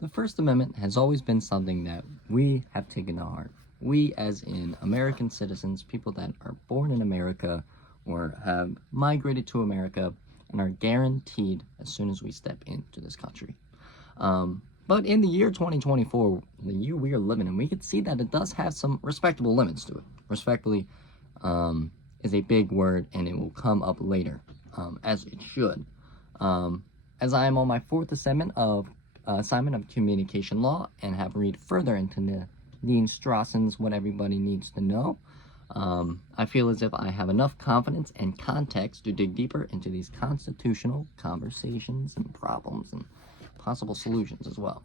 The First Amendment has always been something that we have taken to heart. We, as in American citizens, people that are born in America or have migrated to America and are guaranteed as soon as we step into this country. But in the year 2024, the year we are living in, we can see that it does have some respectable limits to it. Respectfully is a big word, and it will come up later, as it should. As I am on my fourth assignment of communication law and have read further into Nadine Strossen's What Everybody Needs to Know, I feel as if I have enough confidence and context to dig deeper into these constitutional conversations and problems and possible solutions as well.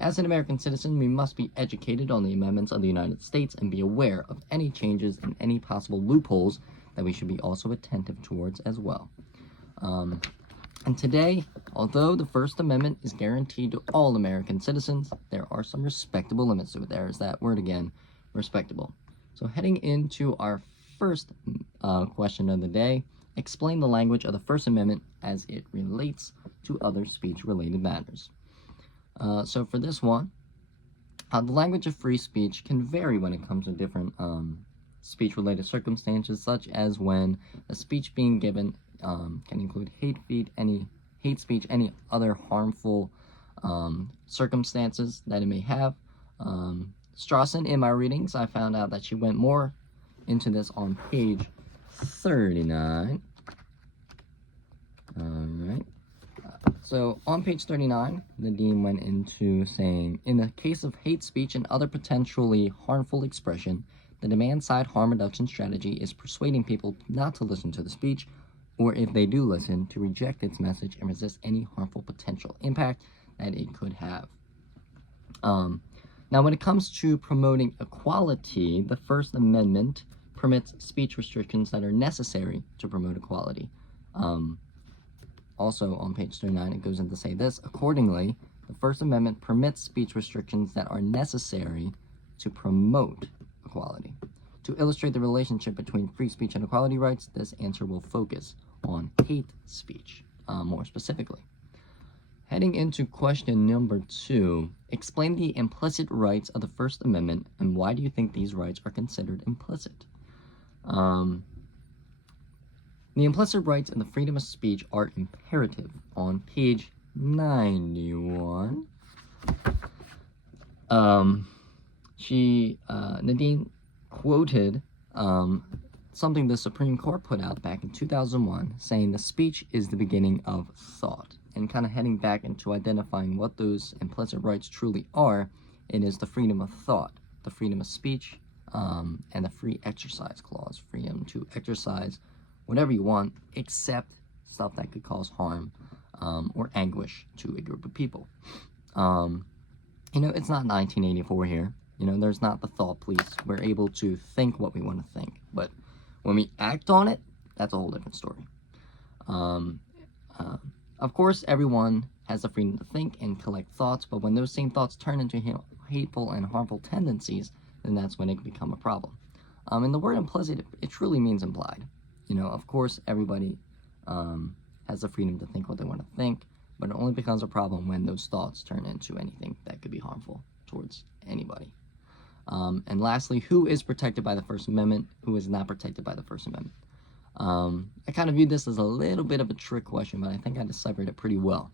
As an American citizen, we must be educated on the amendments of the United States and be aware of any changes and any possible loopholes that we should be also attentive towards as well. And today, although the First Amendment is guaranteed to all American citizens, there are some respectable limits to it. There's that word again, respectable. So heading into our first question of the day, explain the language of the First Amendment as it relates to other speech-related matters. So for this one, the language of free speech can vary when it comes to different speech-related circumstances, such as when a speech being given can include hate speech, any other harmful circumstances that it may have. Strossen, in my readings, I found out that she went more into this on page 39. Alright. So on page 39, Nadine went into saying, in the case of hate speech and other potentially harmful expression, the demand-side harm reduction strategy is persuading people not to listen to the speech, or if they do listen, to reject its message and resist any harmful potential impact that it could have. Now, when it comes to promoting equality, the First Amendment permits speech restrictions that are necessary to promote equality. Also, on page 39, it goes on to say this: accordingly, the First Amendment permits speech restrictions that are necessary to promote equality. To illustrate the relationship between free speech and equality rights, this answer will focus on hate speech, more specifically. Heading into question number 2, explain the implicit rights of the First Amendment and why do you think these rights are considered implicit? The implicit rights and the freedom of speech are imperative. On page 91, Nadine quoted something the Supreme Court put out back in 2001, saying the speech is the beginning of thought. And kind of heading back into identifying what those implicit rights truly are, it is the freedom of thought, the freedom of speech, and the free exercise clause, freedom to exercise whatever you want, except stuff that could cause harm or anguish to a group of people. It's not 1984 here. There's not the thought police. We're able to think what we want to think. But when we act on it, that's a whole different story. Of course, everyone has the freedom to think and collect thoughts, but when those same thoughts turn into hateful and harmful tendencies, then that's when it can become a problem. And the word implicit, it truly means implied. Of course, everybody has the freedom to think what they want to think, but it only becomes a problem when those thoughts turn into anything that could be harmful towards anybody. And lastly, who is protected by the First Amendment? Who is not protected by the First Amendment? I kind of viewed this as a little bit of a trick question, but I think I deciphered it pretty well.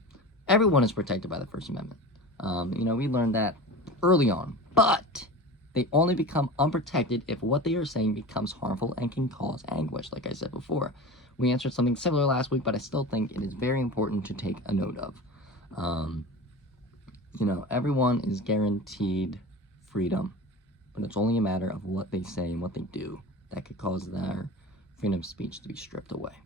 Everyone is protected by the First Amendment. We learned that early on, but they only become unprotected if what they are saying becomes harmful and can cause anguish, like I said before. We answered something similar last week, but I still think it is very important to take a note of. Everyone is guaranteed freedom, but it's only a matter of what they say and what they do that could cause their freedom of speech to be stripped away.